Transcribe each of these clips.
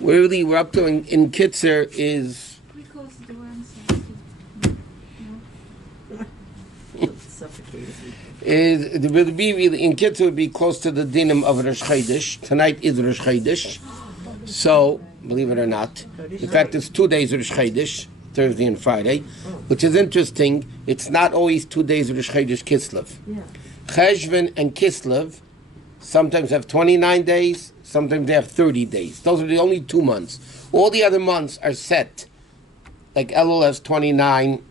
we're up to in Kitzer is... Because the ones It would be really, in Kitzer would be close to the dinim of Rosh Chodesh. Tonight is Rosh Chodesh. So, believe it or not, in fact it's 2 days Rosh Chodesh, Thursday and Friday, which is interesting. It's not always 2 days Rosh Chodesh Kislev. Cheshvan and Kislev sometimes have 29 days, sometimes they have 30 days. Those are the only 2 months. All the other months are set. Like Elul has 29,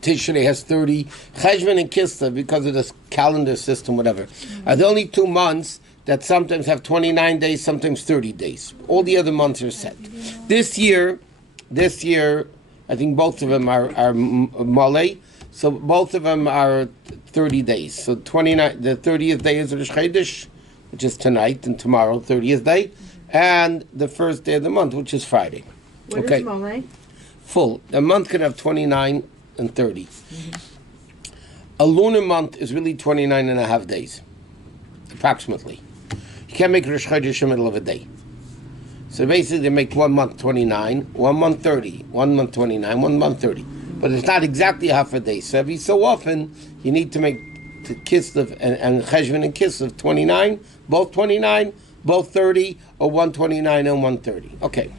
Tishrei has 30. Cheshvan and Kislev, because of this calendar system, whatever, are the only 2 months that sometimes have 29 days, sometimes 30 days. All the other months are set. This year, I think both of them are Malay, so both of them are 30 days. So the 30th day is Rosh Chodesh, which is tonight, and tomorrow, 30th day, and the first day of the month, which is Friday. What is Malay? Full. A month can have 29 and 30. A lunar month is really 29 and a half days, approximately. You can't make Rosh Chodesh in the middle of a day. So basically they make 1 month 29, 1 month 30, 1 month 29, 1 month 30. But it's not exactly half a day. So every so often you need to make the Kislev and Cheshvan and Kislev 29, both 30, or 129 and 130. Okay.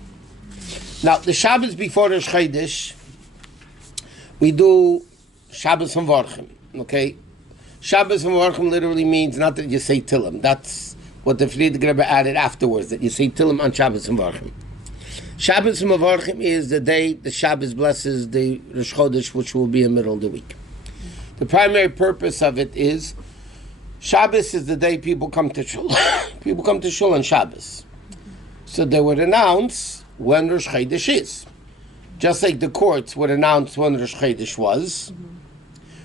Now the Shabbos before Rosh Chodesh, we do Shabbos and Varchim. Okay? Shabbos and Varchim literally means not that you say Tillim. That's what the Friedrich Rebbe added afterwards, that you say Tillim on Shabbos and Varchim. Shabbos and Varchim is the day the Shabbos blesses the Rosh Chodesh, which will be in the middle of the week. The primary purpose of it is, Shabbos is the day people come to Shul. People come to Shul on Shabbos. So they would announce when Rosh Chodesh is. Just like the courts would announce when Rosh Chodesh was.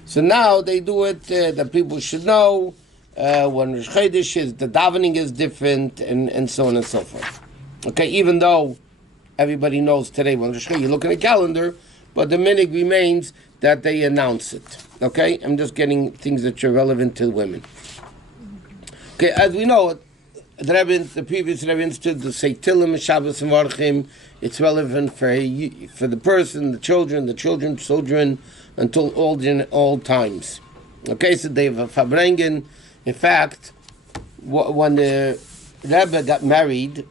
So now they do it, that people should know when Rosh Chodesh is, the davening is different, and so on and so forth. Okay, even though everybody knows today when Rosh Chodesh, you look at a calendar, but the minhag remains that they announce it. Okay, I'm just getting things that are relevant to women. Okay, as we know, the previous Rebbe instituted to say Tillim, Shabbos, and Varchim. It's relevant for the person, the children, until all times. Okay, so they have a Fabrengen. In fact, when the Rebbe got married,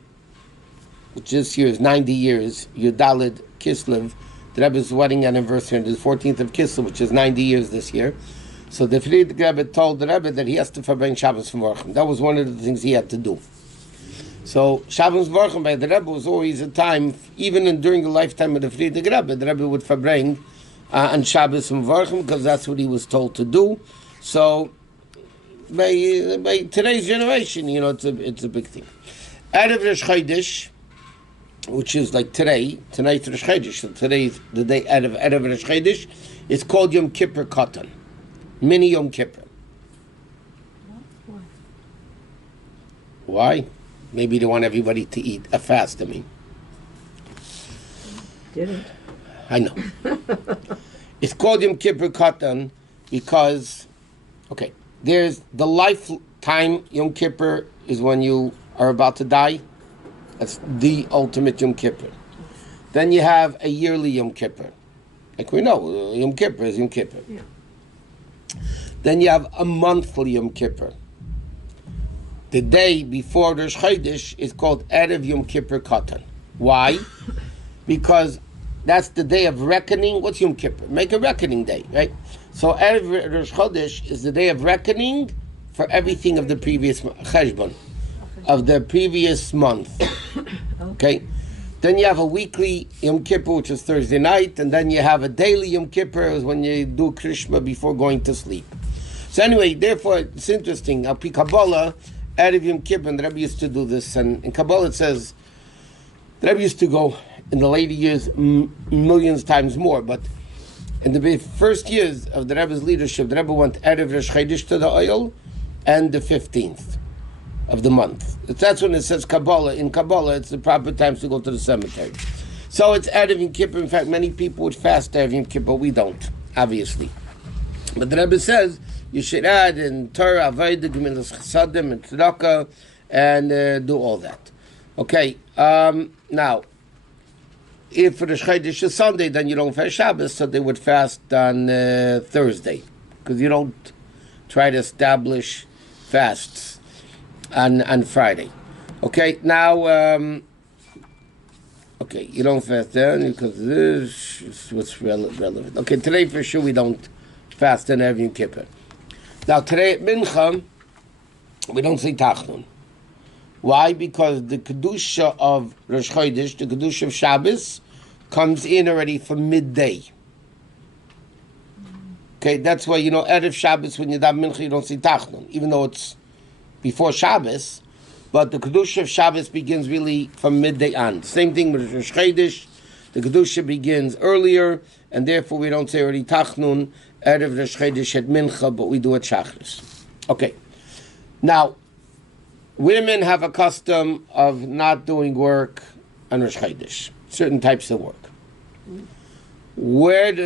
which this year is 90 years, Yudalid Kislev, the Rebbe's wedding anniversary on the 14th of Kislev, which is 90 years this year. So the Friedrich Rebbe told the Rebbe that he has to Fabrengen Shabbos from Varchim. That was one of the things he had to do. So Shabbos Varchim by the Rebbe was always a time, even during the lifetime of the Friedrich Rebbe, the Rebbe would Fabrengen on Shabbos and Varchim, because that's what he was told to do. So by today's generation, it's a big thing. Erev Rosh Chodesh, which is like tonight's Rosh Chodesh, so today's the day Erev Rosh Chodesh, it's called Yom Kippur Katan, mini Yom Kippur. Why? Maybe they want everybody to eat a fast. Didn't. I know. It's called Yom Kippur Katan because, there's the lifetime Yom Kippur is when you are about to die. That's the ultimate Yom Kippur. Then you have a yearly Yom Kippur. Like we know, Yom Kippur is Yom Kippur. Yeah. Then you have a monthly Yom Kippur. The day before Rosh Chodesh is called Erev Yom Kippur Katan. Why? Because that's the day of reckoning. What's Yom Kippur? Make a reckoning day, right? So Erev Rosh Chodesh is the day of reckoning for everything of the previous cheshbon, of the previous month. Okay? Then you have a weekly Yom Kippur, which is Thursday night, and then you have a daily Yom Kippur, is when you do Krishma before going to sleep. So anyway, therefore, it's interesting. Al Pi Kabbalah, Erev Yom Kippur, and the Rabbi used to do this, and in Kabbalah it says, the Rabbi used to go in the later years millions times more, but in the first years of the Rebbe's leadership, the Rebbe went Erev Rosh Chodesh to the oil, and the 15th of the month. That's when it says Kabbalah. In Kabbalah, it's the proper times to go to the cemetery. So it's Erev Yom Kippur. In fact, many people would fast Erev Yom Kippur. We don't, obviously. But the Rebbe says you should add in Torah, Avodah, Gemilas Chasadim, and Tzedakah, and do all that. Okay, now, if Rosh Chodesh is Sunday, then you don't fast Shabbos, so they would fast on Thursday, because you don't try to establish fasts on Friday. Okay, now, okay, you don't fast then, because this is what's relevant. Okay, today for sure we don't fast on Erev Yom Kippur. Now, today at Mincha, we don't say Tachnun. Why? Because the Kedusha of Rosh Chodesh, the Kedusha of Shabbos, comes in already from midday. Okay, that's why, Erev Shabbos, when you daven Mincha, you don't say Tachnun, even though it's before Shabbos, but the Kedusha of Shabbos begins really from midday on. Same thing with Rosh Chodesh, the Kedusha begins earlier, and therefore we don't say already Tachnun, Erev Rosh Chodesh at Mincha, but we do it Shachris. Okay, now, women have a custom of not doing work on Rosh Chodesh, certain types of work. What?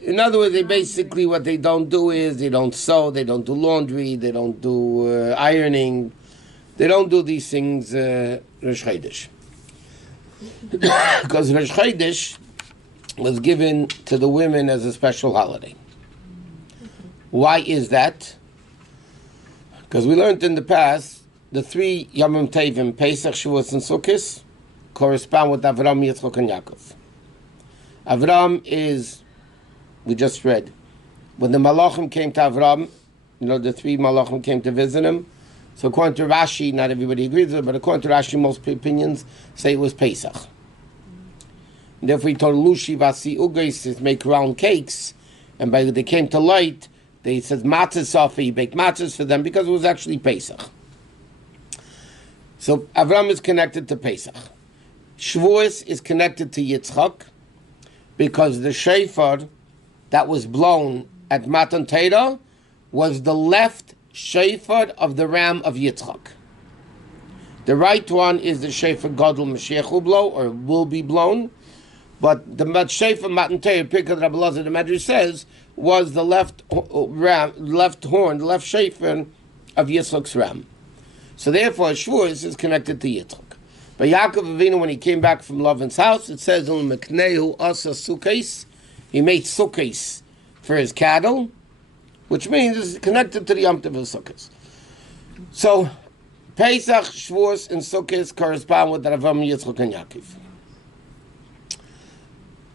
In other words, they basically, what they don't do is, they don't sew, they don't do laundry, they don't do ironing, they don't do these things, Rosh Chodesh. Because Rosh Chodesh was given to the women as a special holiday. Why is that? Because we learned in the past, the three Yomim Tovim, Pesach, Shavuos, and Sukkot, correspond with Avram, Yitzchak, and Yaakov. Avram is, we just read, when the Malachim came to Avram, the three Malachim came to visit him. So according to Rashi, not everybody agrees with it, but according to Rashi, most opinions say it was Pesach. And therefore he told Lushi, Vasi, Ugais, to make round cakes, and by the they came to light, they said matzah sofa, he baked matzahs for them because it was actually Pesach. So Avram is connected to Pesach. Shavuos is connected to Yitzchak because the shofar that was blown at Matan Torah was the left shofar of the ram of Yitzchak. The right one is the shofar Gadol Mashiach will blow or will be blown, but the shofar Matan Torah, Pirkei Rabbi Elazar the Medrash says, was the left horn, the left shofar of Yitzchak's ram. So therefore, Shavuos is connected to Yitzchak. But Yaakov Avinu, when he came back from Lavan's house, it says, he made sukkahs for his cattle, which means it's connected to the Yom Tov of Sukkot. So, Pesach, Shavuos, and Sukkot correspond with Avram, Yitzchak, and Yaakov.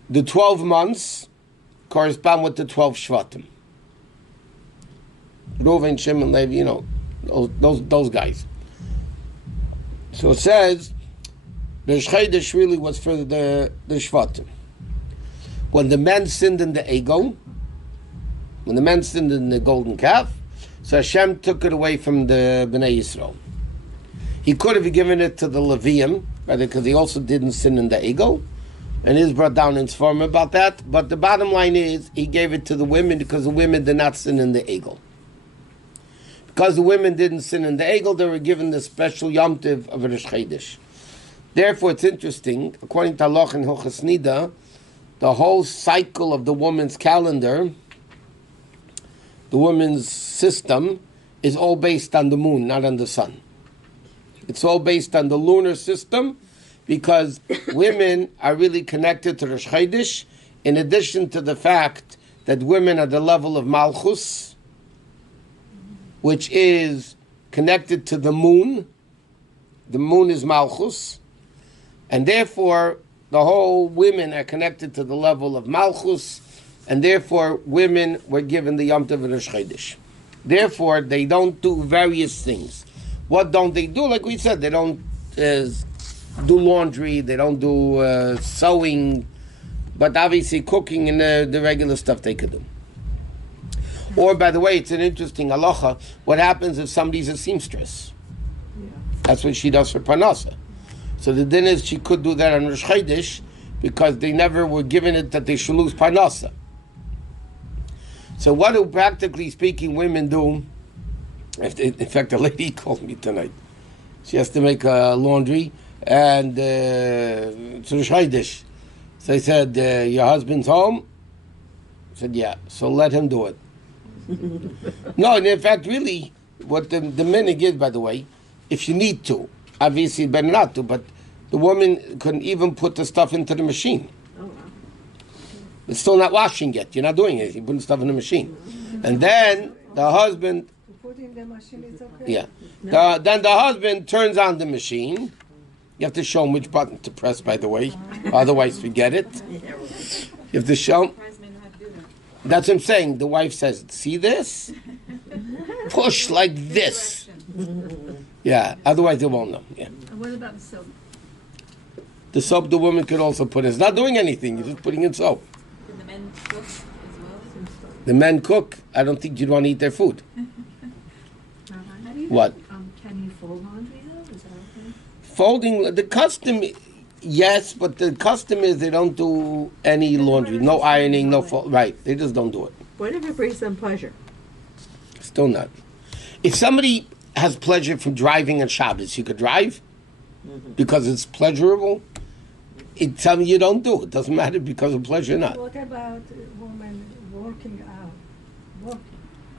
The 12 months correspond with the 12 Shvatim. Reuven, Shimon, Levi, those guys. So it says, the Rosh Chodesh really was for the Shvatim. When the men sinned in the Egel, when the men sinned in the golden calf, so Hashem took it away from the Bnei Yisrael. He could have given it to the Levium, because he also didn't sin in the Egel, and is brought down in Sforim about that. But the bottom line is, he gave it to the women because the women did not sin in the Egel. Because the women didn't sin in the Egel, they were given the special Yom Tov of Rosh Chodesh. Therefore, it's interesting, according to Halach and Hilchos Nida, the whole cycle of the woman's calendar, the woman's system, is all based on the moon, not on the sun. It's all based on the lunar system, because women are really connected to Rosh Chodesh, in addition to the fact that women are the level of Malchus, which is connected to the moon. The moon is Malchus, and therefore the whole women are connected to the level of Malchus, and therefore women were given the Yom Tov of Rosh Chodesh. Therefore, they don't do various things. What don't they do? Like we said, they don't do laundry, they don't do sewing, but obviously cooking and the regular stuff they could do. Or, by the way, it's an interesting halacha. What happens if somebody's a seamstress? Yeah. That's what she does for parnasa. So the din is she could do that on Rosh Chodesh because they never were given it that they should lose parnasa. So what do, practically speaking, women do? In fact, a lady called me tonight. She has to make laundry, and it's Rosh Chodesh. So I said, your husband's home? I said, yeah, so let him do it. No, and in fact, really, what the minhag is, by the way, if you need to. Obviously, better not to, but the woman couldn't even put the stuff into the machine. Oh, wow. It's still not washing yet. You're not doing anything. You're putting stuff in the machine. And then the husband, Put in the machine is okay? yeah. Then the husband turns on the machine. You have to show him which button to press, by the way. Otherwise, forget it. You have to show him. That's what I'm saying. The wife says, see this? Push like this. Yeah, otherwise they won't know. Yeah. And what about the soap? The soap the woman could also put in. It's not doing anything. You're just putting in soap. Can the men cook as well? The men cook. I don't think you'd want to eat their food. What? Can you fold laundry though? Is that okay? Folding, the custom, yes, but the custom is they don't do any laundry. No ironing, no fold. Right, they just don't do it. What if it brings them pleasure? Still not. If somebody has pleasure from driving on Shabbos, you could drive because it's pleasurable. It's something you don't do. It doesn't matter because of pleasure or not. What about women working out? Working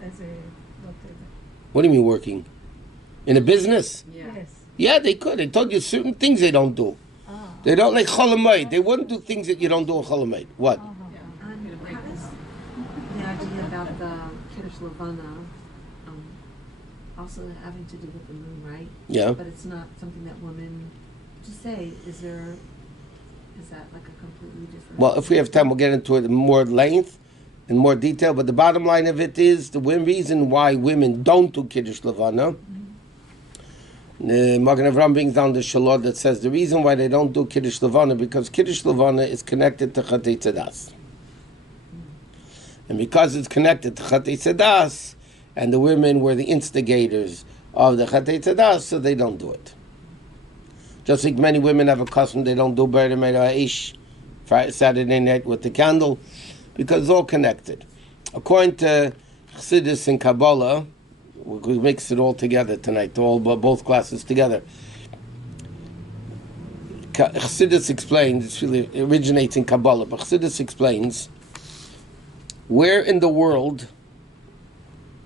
as a whatever? What do you mean working? In a business? Yes. Yeah, they could. I told you certain things they don't do. Ah. They don't like cholamayid. They wouldn't do things that you don't do in cholamayid. What? How does the idea about the Kiddush Levana also having to do with the moon, right? Yeah. But it's not something that women to say. Is that like a completely different? Well, if we have time, we'll get into it in more length, in more detail. But the bottom line of it is the reason why women don't do Kiddush Levana. Magen Avraham brings down the Shalot that says the reason why they don't do Kiddush Levana because Kiddush Levana is connected to Chatei Tzedas. And because it's connected to Chatei Tzedas, and the women were the instigators of the Chatei Tzedas, so they don't do it. Just like many women have a custom, they don't do Ber Meir Ish Saturday night with the candle, because it's all connected. According to Chassidus and Kabbalah, we mix it all together tonight, both classes together. Chassidus explains, it really originates in Kabbalah, but Chassidus explains, where in the world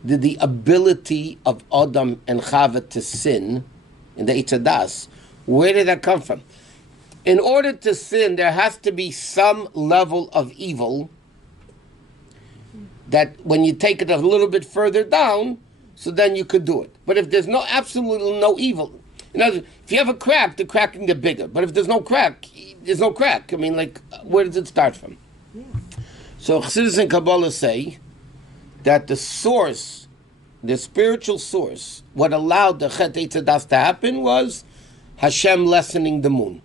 did the ability of Adam and Chava to sin, in the Eitz Hadas, where did that come from? In order to sin, there has to be some level of evil that when you take it a little bit further down, so then you could do it. But if there's absolutely no evil, in other words, if you have a crack, the crack can get bigger. But if there's no crack, there's no crack. I mean, like, where does it start from? Yeah. So Chassidus and Kabbalah say that the source, the spiritual source, what allowed the Chetei Tzedas to happen was Hashem lessening the moon.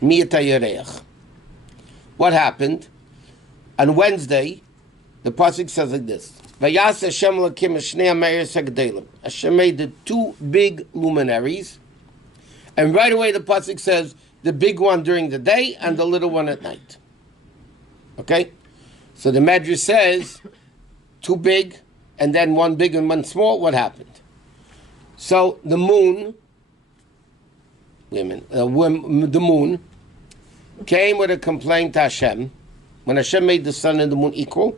Miyata Yereach. What happened? On Wednesday, the pasuk says like this: Vayas Hashem lakim shnei hameir segdelim. Hashem made the two big luminaries, and right away the pasuk says the big one during the day and the little one at night. Okay, so the Medrash says two big and then one big and one small. What happened? So the moon, the moon came with a complaint to Hashem when Hashem made the sun and the moon equal.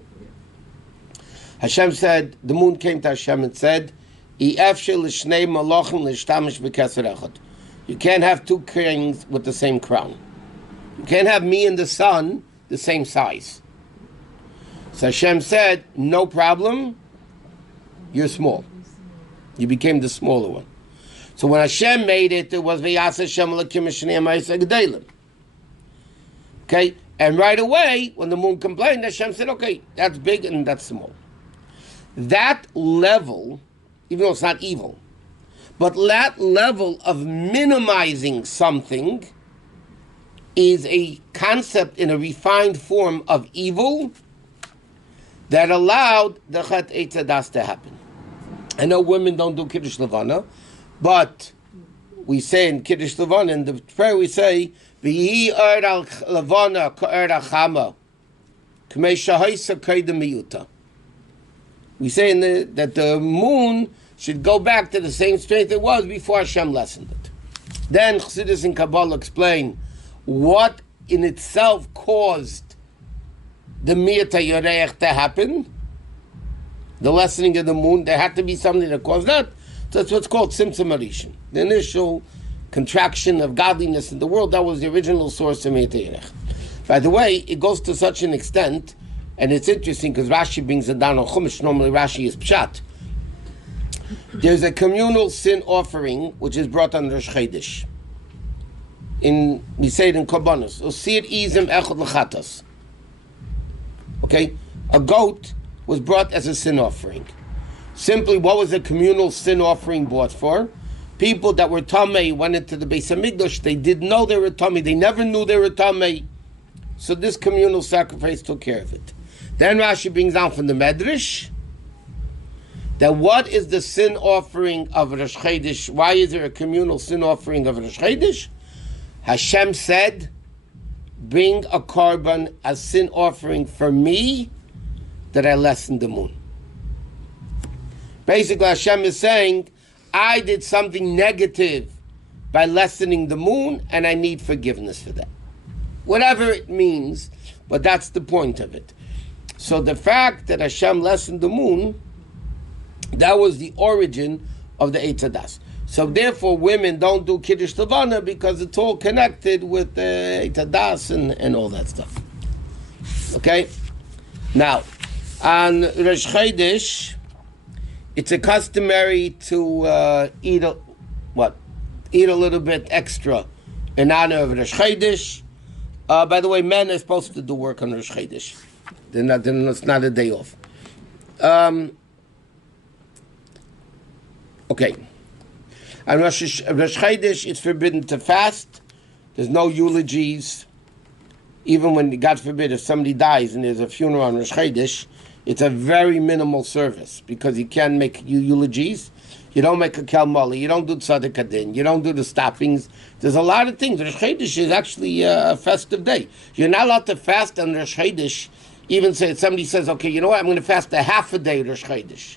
Hashem said, the moon came to Hashem and said, you can't have two kings with the same crown. You can't have me and the sun the same size. So Hashem said, no problem, you're small. You became the smaller one. So when Hashem made it, it was V'yas Hashem Elokim Shnei Hamayis Hagdolim. Okay? And right away, when the moon complained, Hashem said, okay, that's big and that's small. That level, even though it's not evil, but that level of minimizing something is a concept in a refined form of evil that allowed the Chetei Tzedas to happen. I know women don't do Kiddush Levana, but we say in Kiddush Levana, in the prayer we say, V'yi er al Levana ka'er achama, k'mei shahoisa k'edem miyuta. We say that the moon should go back to the same strength it was before Hashem lessened it. Then Chassidus and Kabbalah explain what in itself caused the Miyata Yoreach to happen, the lessening of the moon. There had to be something that caused that. That's what's called Tzimtzum Harishon. The initial contraction of godliness in the world, that was the original source of Meiteirech. By the way, it goes to such an extent, and it's interesting because Rashi brings it down on Chumash. Normally Rashi is Pshat. There's a communal sin offering which is brought on Rosh Chodesh. We say it in Korbanos. Osir izim echad l'chatas. Okay? A goat was brought as a sin offering. Simply, what was a communal sin offering brought for? People that were Tamei went into the Beis HaMikdash. They didn't know they were Tamei. They never knew they were Tamei. So this communal sacrifice took care of it. Then Rashi brings down from the Medrash that what is the sin offering of Rosh Chodesh? Why is there a communal sin offering of Rosh Chodesh? Hashem said, bring a korban, a sin offering for me, that I lessen the moon. Basically, Hashem is saying, I did something negative by lessening the moon, and I need forgiveness for that. Whatever it means, but that's the point of it. So the fact that Hashem lessened the moon, that was the origin of the Eitz Hadas. So therefore, women don't do Kiddush Levana because it's all connected with the Eitz Hadas and all that stuff. Okay? Now, on Rosh Chodesh, it's a customary to eat a little bit extra in honor of Rosh Chodesh. By the way, men are supposed to do work on Rosh Chodesh. It's not a day off. Okay. On Rosh Chodesh, it's forbidden to fast. There's no eulogies. Even when, God forbid, if somebody dies and there's a funeral on Rosh Chodesh, it's a very minimal service because you can't make eulogies. You don't make a Kalmali. You don't do Tzaddik Adin. You don't do the stoppings. There's a lot of things. Rosh Chodesh is actually a festive day. You're not allowed to fast on Rosh Chodesh. Even say somebody says, okay, you know what, I'm going to fast a half a day Rosh Chodesh.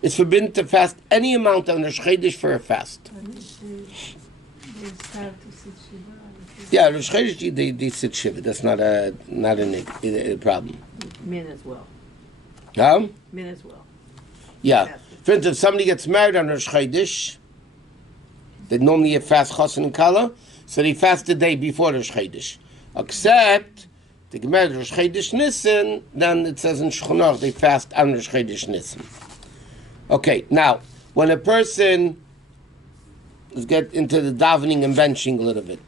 It's forbidden to fast any amount on Rosh Chodesh for a fast. They start to sit Shiva. Yeah, Rosh Chodesh, they sit Shiva. That's not a problem. Men as well. Huh? Men as well. Yeah. For instance, if somebody gets married on Rosh Chodesh, they normally have fast Chosin and Kala, so they fast the day before Rosh Chodesh. Except, they get married Rosh Chodesh Nisan, then it says in Shulchan Aruch they fast on Rosh Chodesh Nisan. Okay, now, when a person, let's get into the davening and benching a little bit.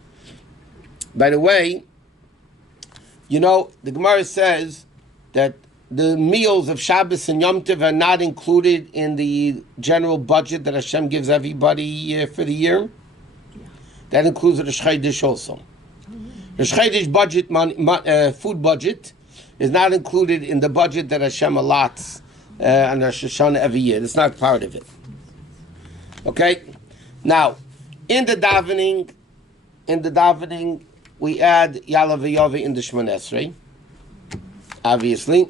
By the way, you know, the Gemara says that the meals of Shabbos and Yom Tov are not included in the general budget that Hashem gives everybody for the year. Yeah. That includes the Rosh Chodesh also. Rosh Chodesh budget, food budget, is not included in the budget that Hashem allots on Rosh Hashanah every year. It's not part of it. Okay? Now, in the davening, we add Yala V'Yova in the Shemona Esrei. Obviously.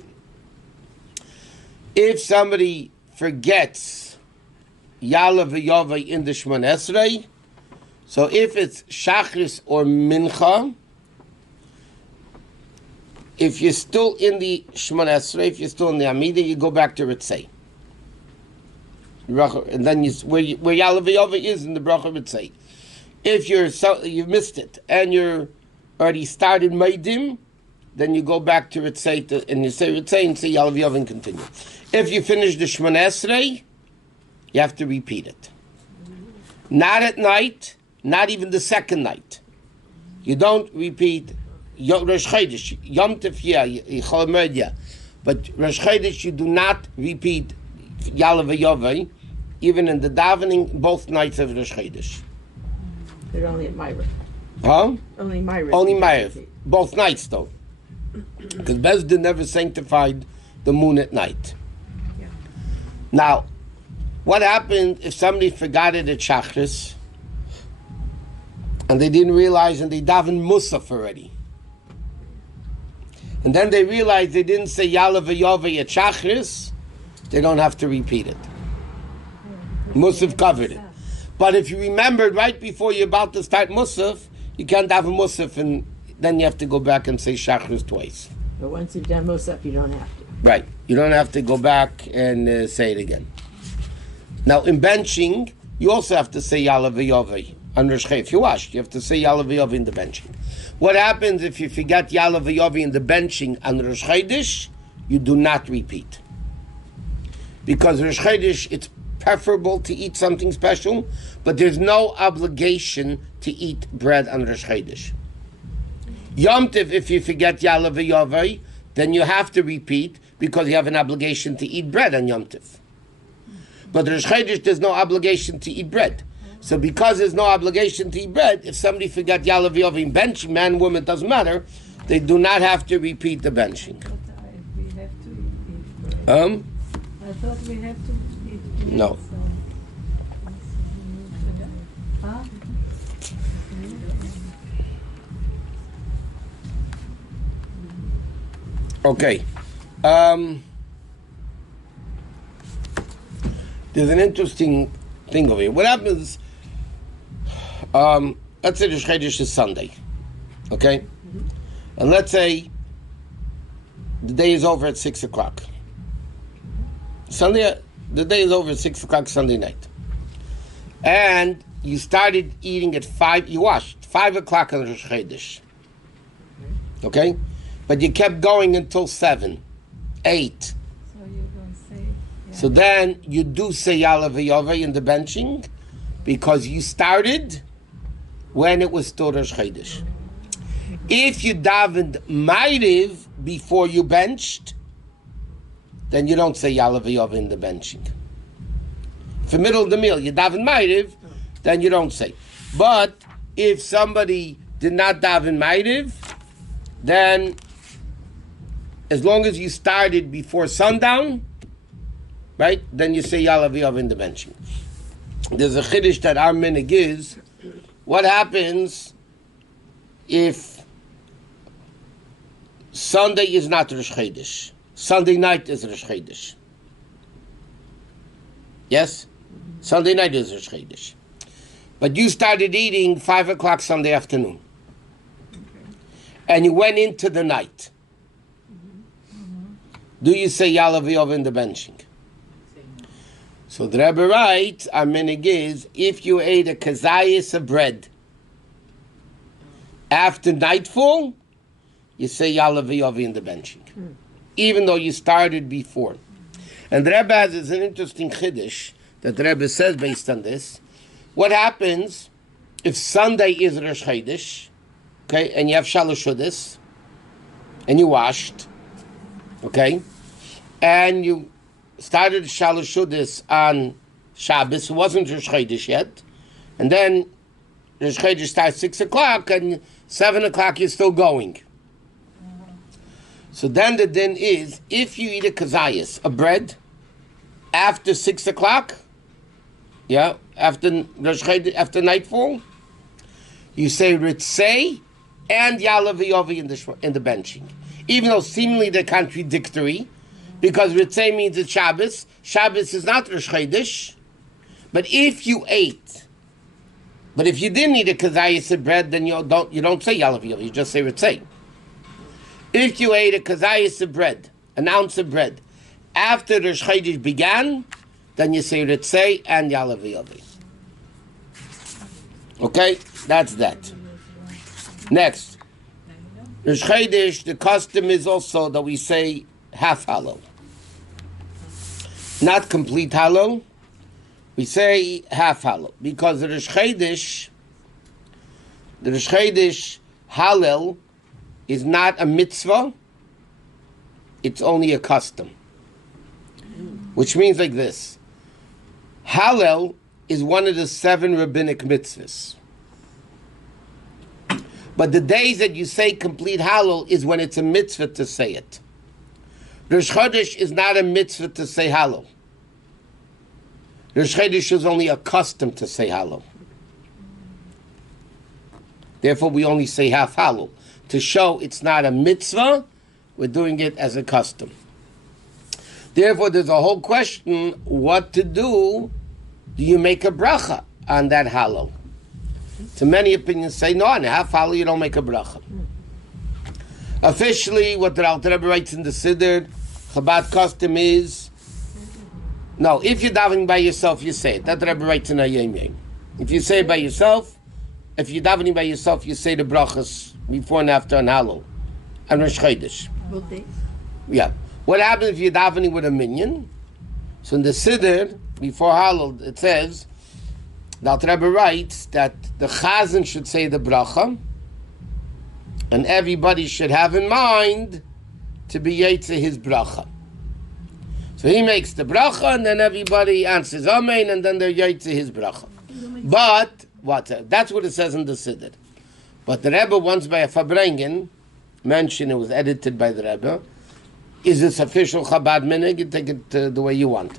If somebody forgets Yala V'Yova in the Shemona Esrei, so if it's Shachris or Mincha, if you're still in the Shemona Esrei, if you're still in the Amidah, you go back to Ritzei. And then where Yala V'Yova is in the Bracha Ritzei. If you've missed it and you're already started Meidim, then you go back to Ritzei and you say Ritzei and say Yala V'Yova and continue. If you finish the Shemona Esrei, you have to repeat it. Not at night, not even the second night. You don't repeat Rosh Chodesh, Yom Tov, Chol Hamoed, but Rosh Chodesh you do not repeat Yala V'Yova, even in the davening, both nights of Rosh Chodesh. They're only at Ma'ariv. Huh? Only Ma'ariv. Only Ma'ariv. Both nights though. Because Bezdin never sanctified the moon at night. Yeah. Now, what happened if somebody forgot it at Shachris and they didn't realize and they davened Musaf already? And then they realized they didn't say Yala V'Yova at Shachris, they don't have to repeat it. Musaf covered it. But if you remembered right before you're about to start Musaf, you can't have a Musaf and then you have to go back and say Shachris twice. But once you've done Musaf, you don't have to. Right. You don't have to go back and say it again. Now, in benching, you also have to say Yalav V'Yovei. On Rosh Chodesh, if you washed, you have to say Yalav V'Yovei in the benching. What happens if you forget Yalav V'Yovei in the benching on Rosh Chodesh? You do not repeat. Because Rosh Chodesh, it's preferable to eat something special, but there's no obligation to eat bread on Rosh Chodesh. Yom Tov, if you forget Yalav V'Yovei, then you have to repeat because you have an obligation to eat bread on Yom Tov. But Rosh Chodesh, there's no obligation to eat bread. So because there's no obligation to eat bread, if somebody forgot Yalav V'Yovei in benching, man, woman, doesn't matter, they do not have to repeat the benching. But we have to eat bread. I thought we have to eat bread. No. Huh? Okay. There's an interesting thing over here. What happens, let's say the Rosh Chodesh is Sunday, okay? And let's say the day is over at 6 o'clock. The day is over at 6 o'clock Sunday night. And you started eating at 5, you washed, 5 o'clock on Rosh Chodesh. Okay? But you kept going until 7, 8. So you're going to say... Yeah. So then you do say Yalav V'Yovei in the benching because you started when it was still Rosh Chodesh. If you davened Ma'ariv before you benched, then you don't say Yalav V'Yovei in the benching. For middle of the meal, you daven Ma'ariv, then you don't say. But if somebody did not daven Ma'ariv, then as long as you started before sundown, right, then you say Yalav V'Yovei in the benching. There's a chiddush that our minhag is, what happens if Sunday is not Rosh Chodesh? Sunday night is Rosh Chodesh. Yes? Sunday night is Rosh Chodesh. But you started eating 5 o'clock Sunday afternoon. And you went into the night. Do you say Yalav V'Yovei in the benching? So the Rabbi writes, our minhag is, if you ate a kazayas of bread after nightfall, you say Yalav V'Yovei in the benching. Even though you started before. And the Rebbe has an interesting chiddush that the Rebbe says based on this. What happens if Sunday is Rosh Chodesh, okay, and you have Rosh Chodesh, and you washed, okay, and you started Rosh Chodesh on Shabbos, it wasn't Rosh Chodesh yet, and then Rosh Chodesh starts 6 o'clock, and 7 o'clock you're still going. So then the din is, if you eat a kazayas, a bread, after 6 o'clock, yeah, after nightfall, you say Ritzei and Yalav V'Yovei in the benching. Even though seemingly they're contradictory, because Ritzei means it's Shabbos. Shabbos is not Rosh Chodesh. But if you didn't eat a kazayas of bread, then you don't say Yalav V'Yovei, you just say Ritzei. If you ate a kazayas of bread, an ounce of bread, after the Rosh Chodesh began, then you say Ritzei and Yalav V'Yovei. Okay, that's that. Next, Rosh Chodesh, the custom is also that we say half halal. Not complete halal. We say half halal. Because the Rosh Chodesh halal is not a mitzvah, it's only a custom. Which means like this. Hallel is one of the 7 rabbinic mitzvahs. But the days that you say complete Hallel is when it's a mitzvah to say it. Rosh Chodesh is not a mitzvah to say Hallel. Rosh Chodesh is only a custom to say Hallel. Therefore, we only say half Hallel. To show it's not a mitzvah, we're doing it as a custom. Therefore, there's a whole question, what to do. Do you make a bracha on that Hallel? So many opinions say, no, on half Hallel you don't make a bracha. Officially, what the Alter Rebbe writes in the Siddur, Chabad custom is No, if you're davening by yourself, you say it. That's Rabbi writes in a Yom Yom. If you say it by yourself, if you're davening by yourself, you say the brachas before and after on Hallel and Rosh Chodesh. Both days? Yeah. What happens if you're davening with a minyan? So in the Siddur, before Hallel, it says, that Rabbi writes that the Chazan should say the bracha, and everybody should have in mind to be Yetze his bracha. So he makes the bracha, and then everybody answers Amen, and then they're Yetze his bracha. But, that's what it says in the Siddur. But the Rebbe once by a Fabrengen mentioned, it was edited by the Rebbe, is this official Chabad minhag? You take it the way you want.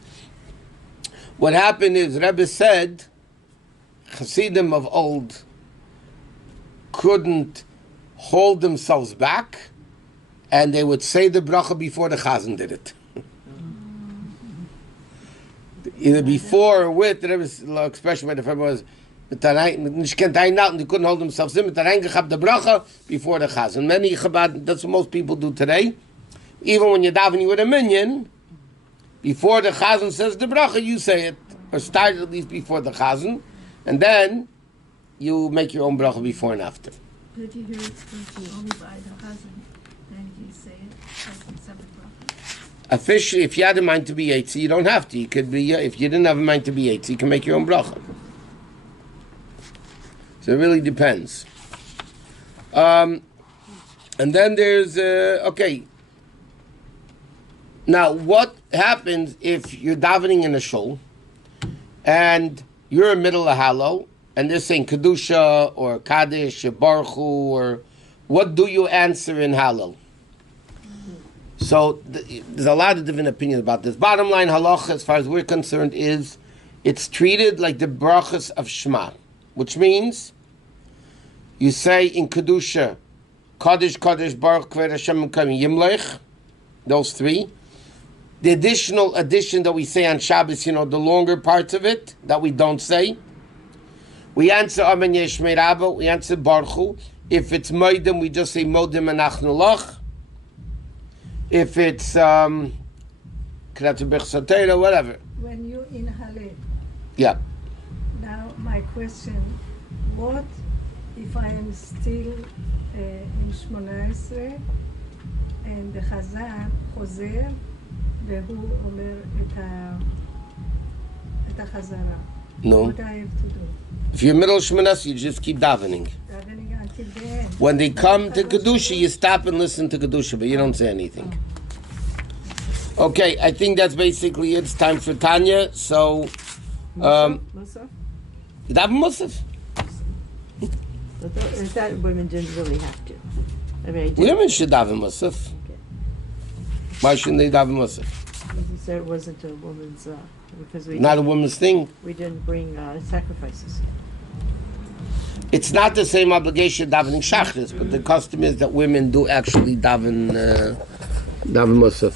What happened is, Rebbe said, Hasidim of old couldn't hold themselves back, and they would say the bracha before the Chazan did it. Either before or with, the Rebbe's expression by the Rebbe was, they couldn't hold themselves in, the bracha before the Chazan. Many Chabad, that's what most people do today. Even when you're davening with a minyan, before the Chazan says the bracha, you say it, or start at least before the Chazan, and then you make your own bracha before and after. But if you hear it expressly only by the husband, then you say it as a separate bracha. Officially, if you had a mind to be Yetzi, you don't have to. You could be, if you didn't have a mind to be Yetzi, you can make your own bracha. So it really depends. And then there's, okay. Now, what happens if you're davening in a shul, and you're in the middle of Hallel, and they're saying Kedusha, or Kaddish, or Baruch Hu, or what do you answer in Hallel? So, there's a lot of different opinions about this. Bottom line, halacha, as far as we're concerned, is it's treated like the brachas of Shema, which means you say in Kedusha, Kaddish, Kaddish, Baruch, Kved Hashem, Yimlech, those three. The addition that we say on Shabbos, the longer parts of it, that we don't say. We answer Amen Yeshmei Rabba, we answer Baruch Hu. If it's Moedim, we just say Moedim Anachnu Lach. If it's Kratu Bechsatera, whatever. When you in Hallel. Yeah. Now my question, what if I am still in Shmona Esrei and the Chazan חוזר והוא אומר את החזרה? No. What I have to do? If you're middle of Shmonas, you just keep davening. Davening until the end. When they come to Kedusha, you stop and listen to Kedusha, but you don't say anything. Okay, I think that's basically it. It's time for Tanya. So, Musaf? you daven Musaf? That women didn't really have to. I mean, I did. Women should daven Musaf. Okay. Why shouldn't they daven Musaf? You said it wasn't a woman's, because Not a woman's thing. we didn't bring sacrifices. It's not the same obligation davening Shachris, but the custom is that women do actually daven Musaf.